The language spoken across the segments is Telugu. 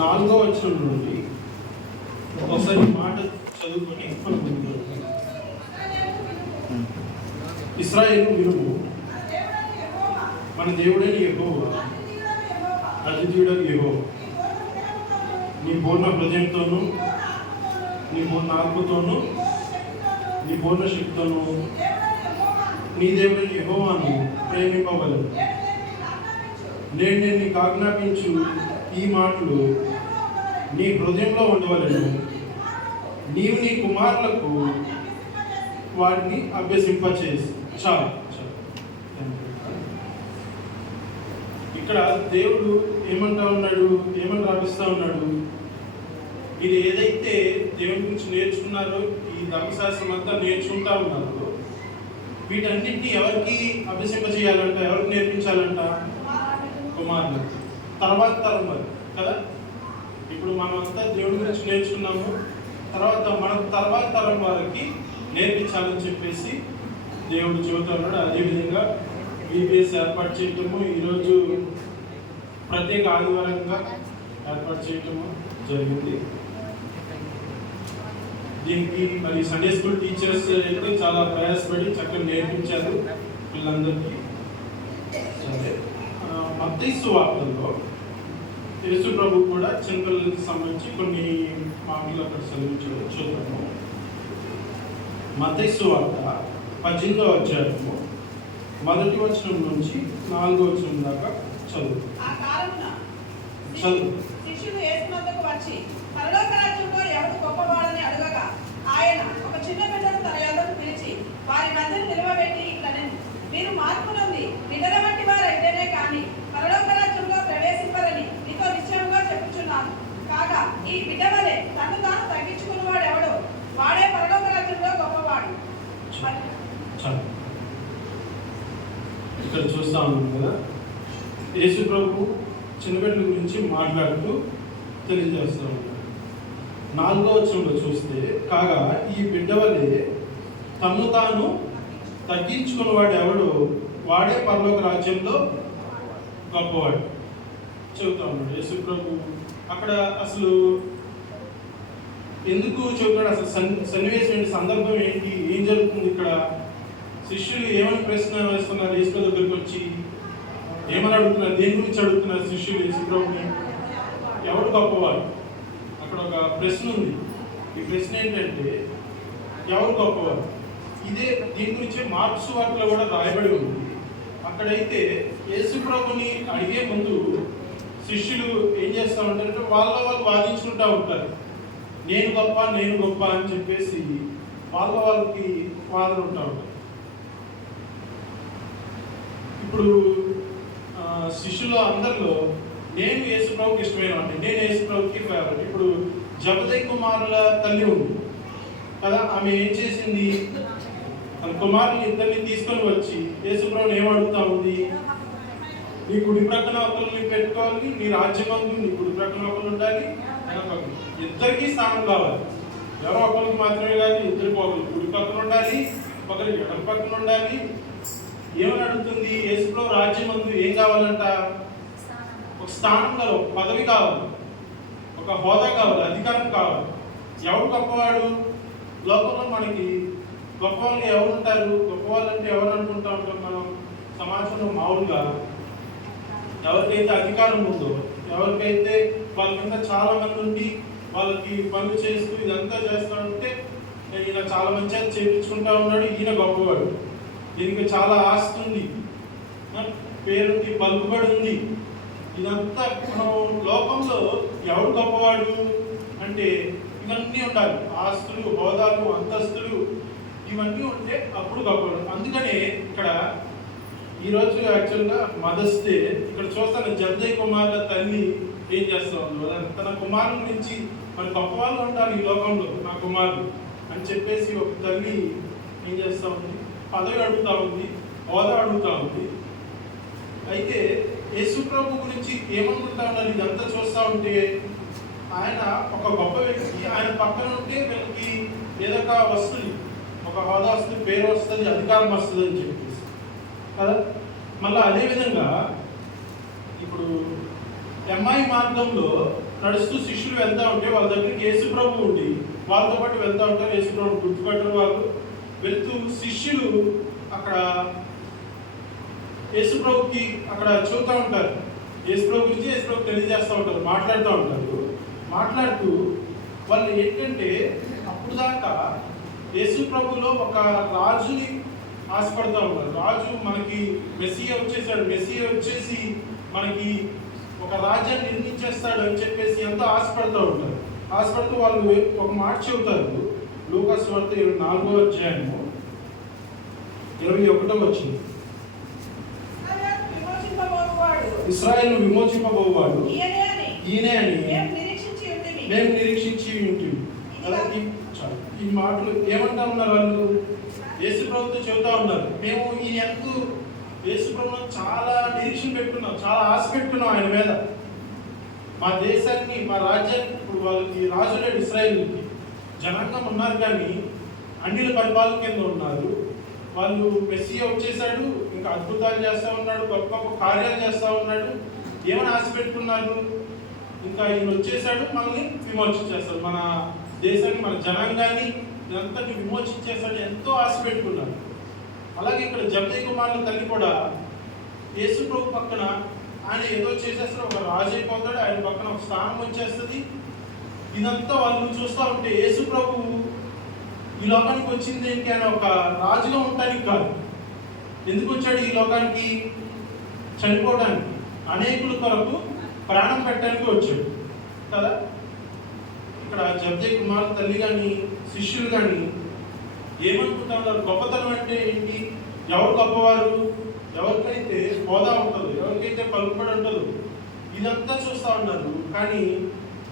4వ వచనం నుండి ఒకసారి మాట చదువుకొని ఇశ్రాయేలు వినుము, మన దేవుడైన యెహోవా అద్వితీయుడైన యెహోవా నీ పూర్ణ హృదయంతోనూ, నీ పూర్ణ ఆత్మతోనూ, నీ పూర్ణ శక్తితోనూ నీ దేవుడైన యెహోవాను ప్రేమింపవలెను. నేను నీకు ఆజ్ఞాపించు ఈ మాటలు నీ హృదయంలో ఉండవలెను. నీవు నీ కుమారులకు వాటిని అభ్యసింపచేసి. చాలు. ఇక్కడ దేవుడు ఏమంటా ఉన్నాడు, ఏమని రాపిస్తా ఉన్నాడు? ఇది ఏదైతే దేవుని గురించి నేర్చుకున్నారో, ఈ ధర్మశాస్త్రం అంతా నేర్చుకుంటా ఉన్నారో, వీటన్నింటినీ ఎవరికి అభ్యసింపచేయాలంట, ఎవరికి నేర్పించాలంట? కుమారులకు. తర్వాత తరం వారు కదా. ఇప్పుడు మనం అంతా దేవుడి గురించి నేర్చుకున్నాము, తర్వాత మన తర్వాత తరం వారికి నేర్పించాలని చెప్పేసి దేవుడు చెబుతా ఉన్నాడు. అదేవిధంగా బీబీఎస్ ఏర్పాటు చేయటము, ఈరోజు ప్రత్యేక ఆదివారంగా ఏర్పాటు చేయటము జరిగింది. దీనికి మరి సండే స్కూల్ టీచర్స్ అయితే చాలా ప్రయాసపడి చక్కగా నేర్పించారు పిల్లలందరికీ. సరే, మత్తయి సువార్తలో యేసు ప్రభు కూడా చిన్నపిల్లలకి సంబంధించి కొన్ని మాటలు అక్కడ చూద్దాము. మత్తయి సువార్త 18వ అధ్యాయము 1వ వచనం నుంచి 4వ వచనం దాకా చదువు. శిష్యులు యేసు వద్దకు వచ్చి, పరలోక రాజ్యంలో ఎవరు గొప్పవాడని అడగగా, ఆయన ఒక చిన్న బిడ్డను తన యొద్దకు పిలిచి వారి మధ్యను నిలవబెట్టి ఇట్లనెను, మీరు మార్పు నొంది బిడ్డల వంటి వారైతేనే కానీ పరలోక రాజ్యంలో ప్రవేశింపరని మీతో నిశ్చయంగా చెప్పుచున్నాను. కాగా ఈ బిడ్డ వలె తను తాను తగ్గించుకున్నవాడు ఎవడో వాడే పరలోక రాజ్యంలో గొప్పవాడు. ఇక్కడ చూస్తా ఉన్నాం కదా, యేసు ప్రభు చిన్నబిడ్డల గురించి మాట్లాడుతూ తెలియజేస్తూ ఉంటాడు. 4వ వచనంలో చూస్తే, కాగా ఈ బిడ్డ వలె తను తాను తగ్గించుకున్నవాడు ఎవడో వాడే పరలోక రాజ్యంలో గొప్పవాడు చెబుతా ఉన్నాడు యేసు ప్రభు. అక్కడ అసలు ఎందుకు చెబుతాడు? అసలు సన్నివేశం ఏంటి, సందర్భం ఏంటి, ఏం జరుగుతుంది ఇక్కడ? శిష్యులు ఏమని ప్రశ్న వేస్తున్నారు యేసు దగ్గరికి వచ్చి? ఏమని అడుగుతున్నారు? దేని గురించి అడుగుతున్నారు శిష్యులు యేసు ప్రభుని? ఎవడు గొప్పవాడు? అక్కడ ఒక ప్రశ్న ఉంది. ఈ ప్రశ్న ఏంటంటే, ఎవరు గొప్పవాడు? ఇదే దీని గురించి మార్క్స్ వార్తలో కూడా రాయబడి ఉంది. అక్కడైతే యేసు ప్రభుని అడిగే ముందు శిష్యులు ఏం చేస్తూ ఉంటారంటే, వాళ్ళు వాదించుకుంటూ ఉంటారు. నేను గొప్ప అని చెప్పేసి వాళ్ళకి వాదన ఉంటా ఉంటారు. ఇప్పుడు శిష్యుల అందరిలో నేను యేసు ప్రభుకి ఇష్టమైన వాడిని, నేను యేసు ప్రభుకి ఫేవరెట్. ఇప్పుడు జబదయి కుమారుల తల్లి ఉంది కదా, ఆమె ఏం చేసింది? తన కుమారుని ఇద్దరిని తీసుకొని వచ్చి యేసు ప్రభుని ఏమడుగుతా ఉంది? నీ కుడి ప్రక్కన ఒకరిని పెట్టుకోవాలి, నీ రాజ్యమందు నీ కుడి ప్రక్కన ఒకరు ఉండాలి, ఇద్దరికి స్థానం కావాలి. ఎవరో ఒకరికి మాత్రమే కాదు, ఇద్దరికి ఒకరు కుడి పక్కన ఉండాలి, ఒకరికి ఎడమ పక్కన ఉండాలి. ఏమని అడుగుతుంది? యేసు ప్రభు రాజ్యమందు ఏం కావాలంట? ఒక స్థానం కావాలి, ఒక పదవి కావాలి, ఒక హోదా కావాలి, అధికారం కావాలి. ఎవరు గొప్పవాడు? లోకంలో మనకి గొప్పవాళ్ళు ఎవరు ఉంటారు? గొప్పవాళ్ళు అంటే ఎవరు అనుకుంటా ఉంటాం మనం సమాజంలో? మామూలుగా ఎవరికైతే అధికారం ఉందో, ఎవరికైతే వాళ్ళ కింద చాలా మంది ఉండి వాళ్ళకి పనులు చేస్తూ ఇదంతా చేస్తూ ఉంటే, ఈయన చాలా మంచిగా చేయించుకుంటా ఉన్నాడు, ఈయన గొప్పవాడు, దీనికి చాలా ఆస్తి ఉంది, పేరుకి పలుకుబడి ఉంది, ఇదంతా లోకంలో ఎవరు గొప్పవాడు అంటే ఇవన్నీ ఉండాలి. ఆస్తులు, హోదాలు, అంతస్తులు ఇవన్నీ ఉంటే అప్పుడు గొప్పవాడు. అందుకనే ఇక్కడ ఈరోజు యాక్చువల్గా మదర్స్ డే ఇక్కడ చూస్తాను. జబదయి కుమారుల తల్లి ఏం చేస్తూ ఉందో, తన కుమారుల గురించి మన గొప్పవాళ్ళు ఉంటారు ఈ లోకంలో, నా కుమారులు అని చెప్పేసి ఒక తల్లి ఏం చేస్తూ ఉంది? పదవి అడుగుతూ ఉంది, హోదా అడుగుతూ ఉంది. అయితే యేసు ప్రభు గురించి ఏమనుకుంటా ఉన్నారు? ఇదంతా చూస్తూ ఉంటే ఆయన ఒక గొప్ప వ్యక్తి, ఆయన పక్కన ఉంటే వీళ్ళకి ఏదో ఒక వస్తుంది, ఒక హోదా వస్తుంది, పేరు వస్తుంది, అధికారం వస్తుంది అని చెప్పేసి. కదా. మళ్ళీ అదేవిధంగా ఇప్పుడు ఎమ్మాయి మార్గంలో నడుస్తూ శిష్యులు వెళ్తా ఉంటే వాళ్ళ దగ్గరికి యేసు ప్రభు ఉండి వాళ్ళతో పాటు వెళ్తా ఉంటారు. యేసు ప్రభు గుర్తుపట్టరు వాళ్ళు. వెళ్తూ శిష్యులు అక్కడ యేసు ప్రభుకి అక్కడ చూస్తూ ఉంటారు. యేసు ప్రభు గురించి యేసు ప్రభు తెలియజేస్తూ ఉంటారు, మాట్లాడుతూ ఉంటారు. మాట్లాడుతూ వాళ్ళు ఏంటంటే అప్పుడు దాకా యేసు ప్రభులో ఒక రాజుని ఆశపడుతూ ఉంటారు. రాజు మనకి మెస్సియా వచ్చేసాడు, మెస్సియా వచ్చేసి మనకి ఒక రాజ్యాన్ని నిర్మించేస్తాడు అని చెప్పేసి ఎంతో ఆశపడుతూ ఉంటారు. ఆశపడుతూ వాళ్ళు ఒక మాట చెబుతారు. లూకాసు వార్త 4వ అధ్యాయము 21వ వచనం. ఇశ్రాయేలును విమోచింపబోవాడు ఈయనే అని మేము నిరీక్షించి ఉంటుంది. ఈ మాటలు ఏమంటా ఉన్నారు వాళ్ళు? యేసు ప్రభుతో చెబుతా ఉన్నారు, మేము ఈయన ఎందుకు యేసు ప్రభుత్వం చాలా నిరీక్షణ పెట్టుకున్నాం, చాలా ఆశ పెట్టుకున్నాం ఆయన మీద. మా దేశాన్ని, మా రాజ్యాన్ని, ఇప్పుడు వాళ్ళకి రాజు లేడు, ఇశ్రాయేలుకి జనాంగం ఉన్నారు కానీ అన్యుల పరిపాలన కింద ఉన్నారు. వాళ్ళు మెస్సియా వచ్చేసాడు, ఇంకా అద్భుతాలు చేస్తూ ఉన్నాడు, గొప్ప గొప్ప కార్యాలు చేస్తూ ఉన్నాడు. ఏమైనా ఆశ పెట్టుకున్నారు? ఇంకా ఈయన వచ్చేసాడు, మనల్ని విమోచించేస్తాడు, మన దేశాన్ని, మన జనాంగాన్ని ఇదంతటి విమోచించేస్తాడు, ఎంతో ఆశ పెట్టుకున్నారు. అలాగే ఇక్కడ జబదయి కుమారుల తల్లి కూడా యేసు ప్రభు పక్కన ఆయన ఏదో చేసేస్తాడు, ఒక రాజు అయిపోతాడు, ఆయన పక్కన ఒక స్థానం వచ్చేస్తుంది. ఇదంతా వాళ్ళు చూస్తూ ఉంటే యేసు ప్రభు ఈ లోకానికి వచ్చింది ఏంటి? ఆయన ఒక రాజుగా ఉండటానికి కాదు. ఎందుకు వచ్చాడు ఈ లోకానికి? చనిపోవడానికి, అనేకుల కొరకు ప్రాణం పెట్టడానికి వచ్చాడు కదా. ఇక్కడ జబదయి కుమారుల తల్లి కానీ శిష్యులు కానీ ఏమనుకుంటా ఉన్నారు? గొప్పతనం అంటే ఏంటి? ఎవరు గొప్పవారు? ఎవరికైతే హోదా ఉంటుందో, ఎవరికైతే పలుకుబడి ఉంటుందో, ఇదంతా చూస్తూ ఉన్నారు. కానీ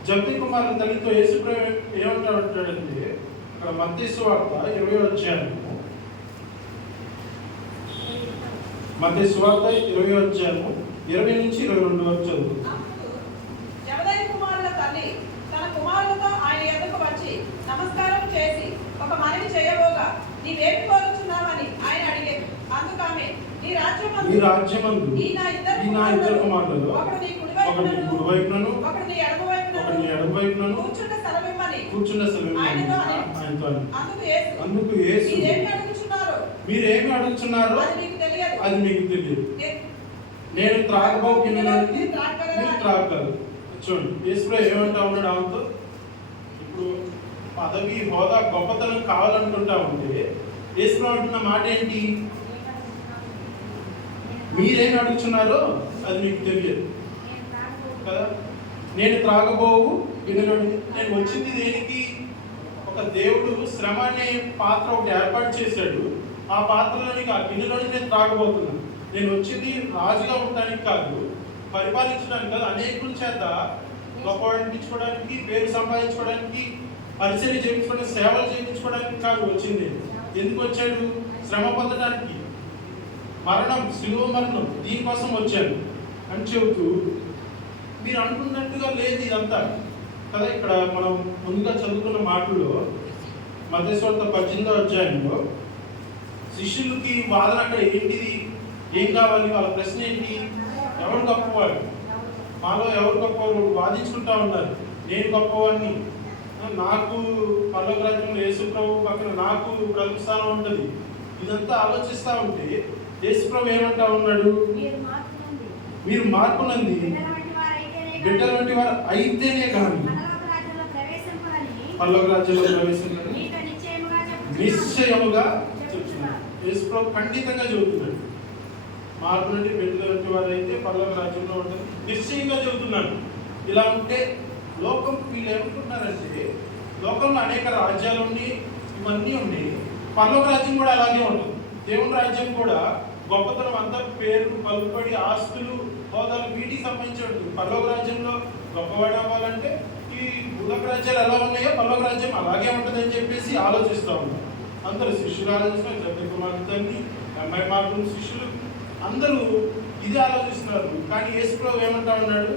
జబదయి కుమారుల తల్లితో యేసు ప్రభు ఏమంటాడంటే, ఇక్కడ మత్తయి సువార్త 20వ అధ్యాయము, మత్తయి సువార్త 20వ అధ్యాయము 20 నుంచి 22 వరకు చదువుతుంది. జబదయి కుమారుల తల్లి తన కుమారులతో ఆయన ఎదురుకు వచ్చి నమస్కారం చేసి ఒక మనవి చేయబోగా, నీవేమి కోరుచున్నావని ఆయన అడిగేది. అందుకు ఆమె, నీ రాజ్యమందు ఈ నా ఇద్దరు కుమారులలో ఒకడు నీ కుడివైపునను ఒకడు నీ ఎడమవైపునను కూర్చున్న స్థలమిమ్మని అందుకు యేసు, మీరేమి అడుగుచున్నారో అది మీకు తెలియదు. నేను త్రాగబో గిన్నెలోకి మీరు త్రాగలరు. చూడండి యేసు ఏమంటా ఉన్నాడు ఆమెతో? ఇప్పుడు పదవి, హోదా, గొప్పతనం కావాలనుకుంటా ఉంటే యేసు అంటున్న మాట ఏంటి? మీరేమి అడుగుతున్నారో అది మీకు తెలియదు కదా. నేను త్రాగబోవు గిన్నెలోని, నేను వచ్చింది దేనికి? ఒక దేవుడు శ్రమ అనే పాత్ర ఒకటి ఏర్పాటు చేశాడు. ఆ పాత్రలోనికి, ఆ గిన్నెలోని నేను త్రాగబోతున్నాను. నేను వచ్చింది రాజుగా ఉండడానికి కాదు, పరిపాలించడానికి కాదు, అనేకుల చేత గొప్పవాడిపించుకోవడానికి, పేరు సంపాదించుకోవడానికి, పరిచయం చేయించుకోవడానికి, సేవలు చేయించుకోవడానికి కాదు వచ్చింది. ఎందుకు వచ్చాడు? శ్రమ పొందడానికి, మరణం, శిలువ మరణం, దీనికోసం వచ్చాను అని చెబుతూ, మీరు అనుకున్నట్టుగా లేదు ఇదంతా కదా. ఇక్కడ మనం ముందుగా చదువుకున్న మాటల్లో మత్తయి సువార్త 18వ అధ్యాయంలో శిష్యులకి వాదన అక్కడ ఏంటిది? ఏం కావాలి? వాళ్ళ ప్రశ్న ఏంటి? ఎవరు గొప్పవాడు? మాలో ఎవరు గొప్పవారు? వాదించుకుంటా ఉన్నారు. నేను గొప్పవాడిని, నాకు పరలోక రాజ్యంలో యేసు ప్రభు పక్కన నాకు ప్రథమ స్థానం ఉంటుంది. ఇదంతా ఆలోచిస్తూ ఉంటే యేసు ప్రభు ఏమంటా ఉన్నాడు? మీరు మార్పు నంది బిడ్డల వంటి వారు అయితేనే కానీ పరలోక రాజ్యంలో ప్రవేశించాలని నిశ్చయముగా చెప్తున్నాడు. యేసు ప్రభు ఖండితంగా చెబుతున్నాడు. మార్పు నుండి బిడ్డల వంటి వారు అయితే పరలోక రాజ్యంలో ఉంటుంది నిశ్చయంగా చెబుతున్నాడు. ఇలా ఉంటే లోకం వీళ్ళు ఏమనుకుంటున్నారంటే, లోకంలో అనేక రాజ్యాలు ఉండి ఇవన్నీ ఉండి పరలోక రాజ్యం కూడా అలాగే ఉంటుంది. దేవుని రాజ్యం కూడా గొప్పతనం అంతా, పేరు, పలుకుబడి, ఆస్తులు, హోదాలు, వీటికి సంబంధించి ఉంటుంది. పరలోక రాజ్యంలో గొప్పవాడు అవ్వాలంటే ఈ భూలోక రాజ్యాలు ఎలా ఉన్నాయో పరలోక రాజ్యం అలాగే ఉంటుంది అని చెప్పేసి ఆలోచిస్తూ ఉన్నారు. అందరూ శిష్యులు ఆలోచిస్తున్నారు. జబదయి కుమారుల తల్లి, అమ్మాయి మార్గం శిష్యులు అందరూ ఇది ఆలోచిస్తున్నారు. కానీ యేసు ప్రభు ఏమంటా ఉన్నాడు?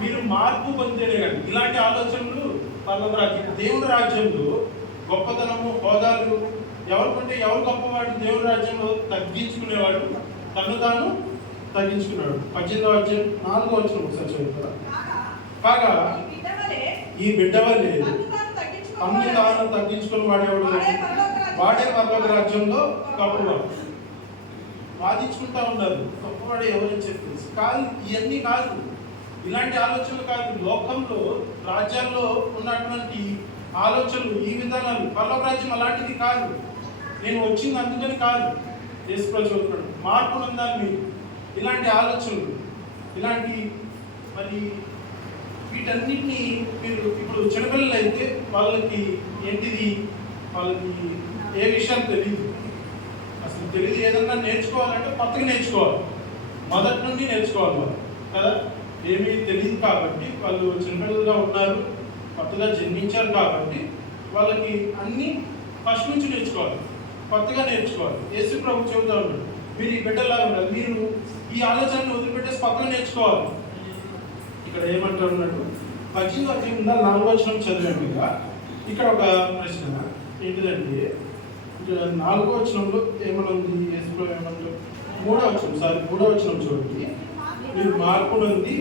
మీరు మార్పు పొందేనే కానీ ఇలాంటి ఆలోచనలు పరలోక రాజ్యం, దేవుని రాజ్యంలో గొప్పతనము, హోదాలు ఎవరికంటే ఎవరు గొప్పవాడు? దేవుని రాజ్యంలో తగ్గించుకునేవాడు, తను తాను తగ్గించుకున్నాడు. 18వ అధ్యాయం 4వ వచనం ఒకసారి చదువుతారా? కాగా కాగా ఈ బిడ్డ వలె ఈ బిడ్డ వలె తన్ను తాను తగ్గించుకుని వాడేవాడు వాడే పరలోక రాజ్యంలో గొప్పవాడు. వాదించుకుంటా ఉన్నారు గొప్పవాడు ఎవరని చెప్పేసి. కాదు, ఇవన్నీ కాదు, ఇలాంటి ఆలోచనలు కాదు. లోకంలో రాజ్యాల్లో ఉన్నటువంటి ఆలోచనలు, ఈ విధానాలు, పరలోక రాజ్యం అలాంటిది కాదు. నేను వచ్చింది అందుకని కాదు. యేసుప్రభు చెబుతున్నాడు, మార్పు పొందాలి మీరు. ఇలాంటి ఆలోచనలు, ఇలాంటి మరి వీటన్నిటిని మీరు ఇప్పుడు చిన్నపిల్లలు అయితే వాళ్ళకి ఏంటిది, వాళ్ళకి ఏ విషయాలు తెలియదు, అసలు తెలియదు. ఏదన్నా నేర్చుకోవాలంటే కొత్తగా నేర్చుకోవాలి, మొదటి నుండి నేర్చుకోవాలి వాళ్ళు కదా. ఏమీ తెలియదు కాబట్టి వాళ్ళు చిన్నపిల్లలుగా ఉన్నారు, కొత్తగా జన్మించారు కాబట్టి వాళ్ళకి అన్నీ ఫస్ట్ నుంచి నేర్చుకోవాలి, కొత్తగా నేర్చుకోవాలి. యేసు ప్రభు చెబుతా ఉన్నాడు, మీరు ఈ బిడ్డలాగా ఉండాలి, మీరు ఈ ఆలోచనను వదిలిపెట్టేసి కొత్తగా నేర్చుకోవాలి. ఇక్కడ ఏమంటారు అన్నాడు, 18వ అధ్యాయం 4వ వచనం చదివాను కదా. ఇక్కడ ఒక ప్రశ్న ఏంటిదంటే, ఇక్కడ 4వ వచనంలో ఏమన్నా ఉంది, యేసు ప్రభు ఏమంటారు, 3వ వచనం చూడండి. మీరు మార్పు నుండి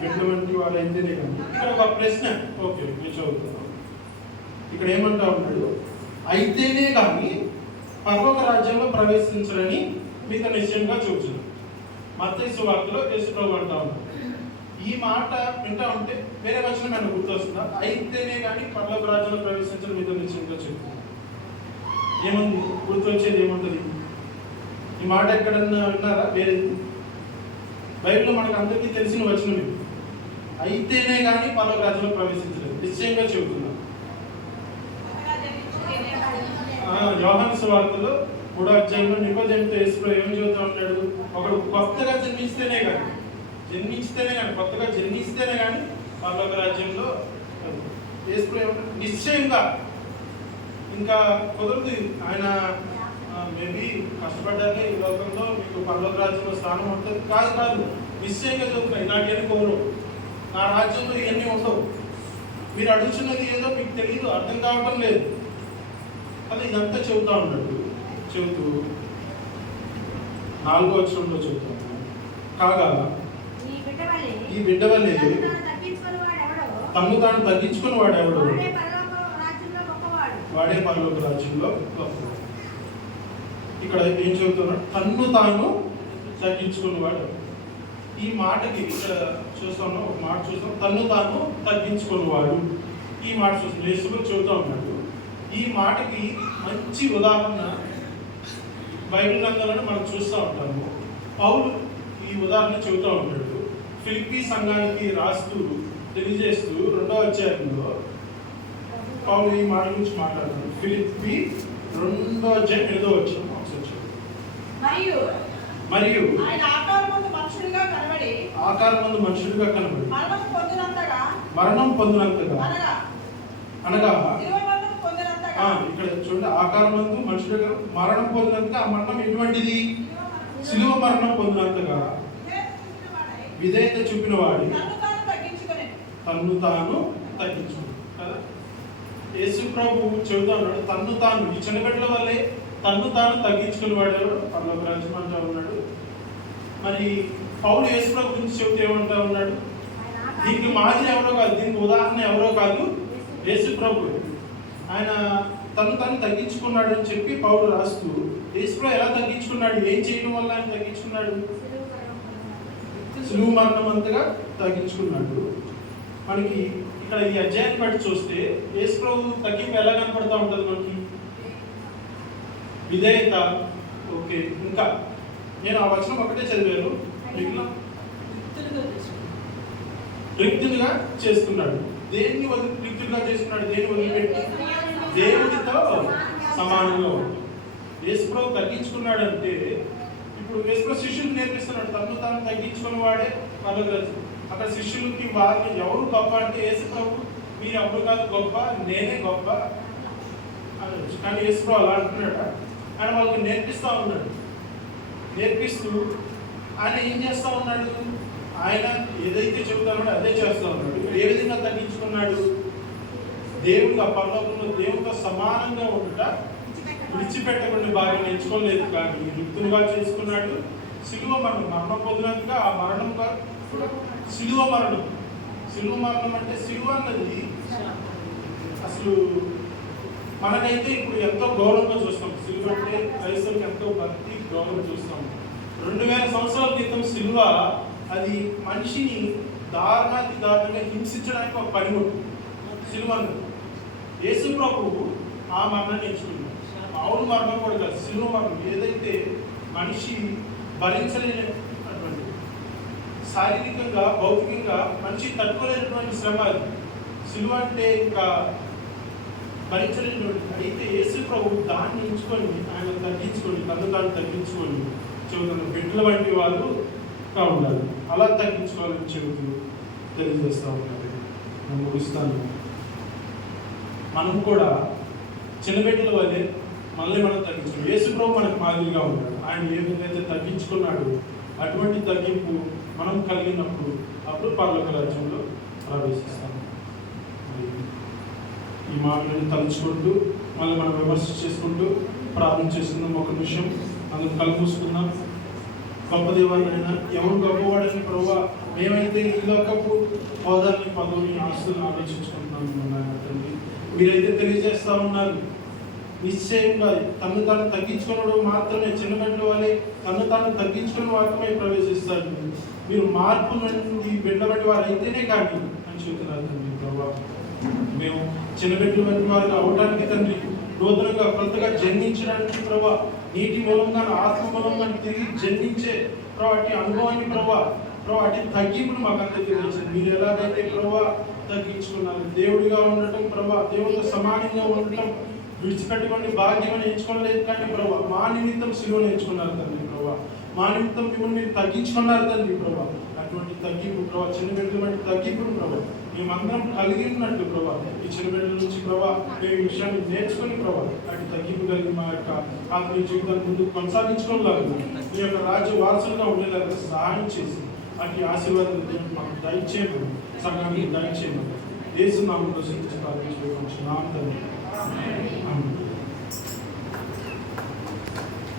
బిడ్డ వంటి వాడు అయితేనే కానీ. ఇక్కడ ఒక ప్రశ్న, ఓకే నేను చదువుతున్నాను. ఇక్కడ ఏమంటా ఉన్నాడు, అయితేనే కానీ పరలోక రాజ్యంలో ప్రవేశించరని మీతో నిశ్చయంగా చూపుతున్నాను. మత్తయి సువార్తలో యేసు ప్రభు అంటా ఉన్నాడు. ఈ మాట వింటా ఉంటే వేరే వచనం ఏమైనా గుర్తొస్తుందా? అయితేనే కానీ పరలోక రాజ్యంలో ప్రవేశించడం మీతో నిశ్చయంగా చెప్తున్నాను. ఏముంది గుర్తొచ్చేది, ఏముంటుంది? ఈ మాట ఎక్కడన్నా విన్నారా? వేరేది బైబిల్లో మనకు అందరికీ తెలిసిన వచనం ఇది. అయితేనే కానీ పరలోక రాజ్యంలో ప్రవేశించలేదు, నిశ్చయంగా చెబుతున్నాను. యోహాను సువార్తలో 3వ అధ్యాయంలో నికోదేముతో యేసుప్రభు ఏం చెబుతా ఉన్నాడు, ఒకడు కొత్తగా జన్మిస్తేనే కానీ కొత్తగా జన్మిస్తేనే కానీ పరలోక రాజ్యంలో యేసుప్రభు నిశ్చయంగా ఇంకా కుదరదు. ఆయన మేబీ కష్టపడ్డాకే ఈ లోకంలో మీకు పరలోక రాజ్యంలో స్థానం ఉంటుంది కాదు, నిశ్చయంగా చదువుతున్నాయి. నాకేమి కోరు, నా రాజ్యంలో ఇవన్నీ ఉండవు. మీరు అడుగుతున్నది ఏదో మీకు తెలియదు, అర్థం కావటం లేదు కదా. ఇదంతా చెబుతా ఉన్నాడు. చెబుతూ 4వ వచనంలో చెబుతా ఉన్నాడు, కాగా ఈ బిడ్డ వలె తన్ను తాను తగ్గించుకుని వాడెవడు వాడే పరలోక రాజ్యంలో గొప్పవాడు. ఇక్కడ ఏం చెబుతున్నాడు, తన్ను తాను తగ్గించుకునేవాడు. ఈ మాటకి ఇక్కడ చూస్తాను, ఒక మాట చూస్తాం, తన్ను తాను తగ్గించుకునేవాడు. ఈ మాట చూస్తాం, యేసు చెబుతా ఉన్నాడు. ఈ మాటకి మంచి ఉదాహరణ బైబిల్ గ్రంథాలను మనం చూస్తూ ఉంటాము. పౌలు ఈ ఉదాహరణ చెబుతూ ఉంటాడు. ఫిలిప్పీ సంఘానికి రాస్తూ తెలియజేస్తూ 2వ అధ్యాయంలో పౌలు ఈ మాట గురించి మాట్లాడుతున్నాడు. ఫిలిప్పీ 2వ అధ్యాయం 8వ వచనం ఒకసారి. మరియు ఆయన ఆకారమందు మనుషుడిగా కనబడి మరణం పొందినంతగా అనగా ఇక్కడ చూడండి, ఆకారమందు మనుషుడిగా మరణం పొందినంతగా. ఆ మరణం ఎటువంటిది? శిలువ మరణం పొందినంతగా విధేయత చూపిన వాడి తన్ను తాను తగ్గించుకున్నాడు కదా. యేసు ప్రభు చెబుతా ఉన్నాడు, తన్ను తాను ఈ చిన్నబిడ్డల వల్లే తన్ను తాను తగ్గించుకుని వాడు పరలోక రాజ్యం అంటా ఉన్నాడు. మరి పౌలు యేసు ప్రభు గురించి చెబుతూ ఏమంటా ఉన్నాడు, దీనికి మాదిరి ఎవరో కాదు, దీనికి ఉదాహరణ ఎవరో కాదు, యేసు ప్రభు. ఆయన తను తాను తగ్గించుకున్నాడు అని చెప్పి పౌలు రాస్తూ, యేసు ప్రభు ఎలా తగ్గించుకున్నాడు, ఏం చేయడం వల్ల ఆయన తగ్గించుకున్నాడు? శిలువ మరణం అంతగా తగ్గించుకున్నాడు. మనకి ఇక్కడ ఈ అధ్యాయాన్ని బట్టి చూస్తే యేసు ప్రభు తగ్గింపు ఎలా కనపడతా ఉంటుంది మనకి? విధేయత. ఓకే, ఇంకా నేను ఆ వచనం ఒకటే చదివాను, మిగిలిన రిక్తులుగా చేసుకున్నాడు. దేన్ని రిక్తులుగా చేసుకున్నాడు? దేన్ని వదిలిపెట్టి దేవుడితో సమానంగా ఉన్నాడు. యేసు ప్రభు తగ్గించుకున్నాడంటే ఇప్పుడు యేసు ప్రభు శిష్యులకు నేర్పిస్తున్నాడు, తను తాను తగ్గించుకుని వాడే పరలోక రాజ్యం. అక్కడ శిష్యులకి వారిని ఎవరు గొప్ప అంటే యేసు ప్రభు, మీరు ఎవరు కాదు గొప్ప, నేనే గొప్ప అనొచ్చు. కానీ యేసు ప్రభు అలా అంటున్నాడా? ఆయన వాళ్ళకి నేర్పిస్తూ ఉన్నాడు. నేర్పిస్తూ ఆయన ఏం చేస్తూ ఉన్నాడు? ఆయన ఏదైతే చెబుతాడో అదే చేస్తూ ఉన్నాడు. ఏ విధంగా తగ్గించుకున్నాడు? దేవుడు ఆ పరలోకంలో దేవుడితో సమానంగా ఉండట విడిచిపెట్టకుండా బాగా నేర్చుకోలేదు, కానీ యుక్తులుగా చేసుకున్నాడు. సిలువ మరణం, మరణం పొందినాక ఆ మరణం సిలువ మరణం. సిలువ మరణం అంటే సిలువ అన్నది అసలు మనకైతే ఇప్పుడు ఎంతో గౌరవంగా చూస్తాం. సిలువ అంటే క్రైస్తవులకు ఎంతో భక్తి గౌరవం చూస్తాం. 2000 సంవత్సరాల క్రితం సిలువ అది మనిషిని దారుణాతి దారుణంగా హింసించడానికి ఒక పనిముట్టు సిలువ అన్నది. యేసు ప్రభువు ఆ మరణాన్ని ఎంచుకున్నాడు. మామూలు మరణం కూడా కాదు, సిలువ మరణం. ఏదైతే మనిషి భరించలేనటువంటి శారీరకంగా భౌతికంగా మనిషి తట్టుకోలేనటువంటి శ్రమ అది. సిలువ అంటే ఇంకా భరించలేనటువంటి. అయితే యేసు ప్రభు దాన్ని ఎంచుకొని ఆయన తగ్గించుకొని తను తాను తగ్గించుకొని చెబుతున్న బిడ్డల వంటి వాళ్ళు ఉండాలి. అలా తగ్గించుకోవాలని చెబుతూ తెలియజేస్తూ ఉన్నారు. నేను ముగిస్తాను. మనం కూడా చిన్నబిడ్డల వల్లే మళ్ళీ మనం తగ్గించుకోవాలి. యేసు ప్రభు మనకు మాదిరిగా ఉన్నాడు. ఆయన ఏ విధంగా అయితే తగ్గించుకున్నాడు అటువంటి తగ్గింపు మనం కలిగినప్పుడు అప్పుడు పరలోక రాజ్యంలో ప్రవేశిస్తాము. ఈ మాటలను తలుచుకుంటూ మళ్ళీ మనం విమర్శ చేసుకుంటూ ప్రార్థన చేసుకుందాం. ఒక నిమిషం అందుకు కళ్ళు మూసుకుందాం. గొప్ప దేవాలైనా ఎవరు గొప్పవాడని ప్రభావ మేమైతే ఈ లోకపు హోదాన్ని పదవిని ఆస్తులను ఆలోచించుకుంటున్నాం తండ్రి. మీరైతే తెలియజేస్తా ఉన్నారు నిశ్చయంగా తను తాను తగ్గించుకున్నాడు మాత్రమే చిన్నబిడ్డల వాళ్ళే తను తాను తగ్గించుకుని మాత్రమే ప్రవేశిస్తారు. మీరు మార్పు నుండి బిడ్డబట్టి వారు అయితేనే కానీ అని చెబుతున్నారు తండ్రి. ప్రభావ మేము చిన్నబిడ్డల వంటి వారు అవడానికి తండ్రి నూతనంగా కొత్తగా జన్మించడానికి ప్రభావ నీటి మూలంగా ఆత్మ మూలంగా తిరిగి జన్మించే అటు అనుభవాన్ని ప్రభావ అటు తగ్గింపును మాకు అందరికీ తెలిసింది. మీరు ఎలాగైతే ప్రభావ తగ్గించుకున్నారు దేవుడిగా ఉండటం ప్రభావ దేవుడితో సమానంగా ఉండటం విడిచిపెట్టుకోండి భాగ్యం ఎంచుకోలేదు కానీ ప్రభావ మా నిమిత్తం సిలువను ఎంచుకున్నారు తండ్రి. ప్రభావ మా నిమిత్తం మిమ్మల్ని మీరు తగ్గించుకున్నారు తండ్రి. ప్రభావ అటువంటి తగ్గింపు ప్రభావ చిన్న బిడ్డల వంటి తగ్గింపును ప్రభావ మేమందరం కలిగి ఉన్నట్టు ప్రభావ ఈ చిన్న బిడ్డల నుంచి ప్రభావ మేము ఈ విషయాన్ని నేర్చుకుని ప్రభావ అటు తగ్గింపు కలిగి మా యొక్క ఆత్మీయ జీవితాన్ని ముందుకు కొనసాగించుకోలేదు మీ యొక్క రాజ్య వారసులుగా ఉండేలాగా సహాయం చేసి అటు ఆశీర్వాదం మాకు దయచేయమని సంఘానికి దయచేయమని యేసు నామములో స్తుతించి ప్రార్థించుకుంటున్నాము తండ్రి. ఆమేన్.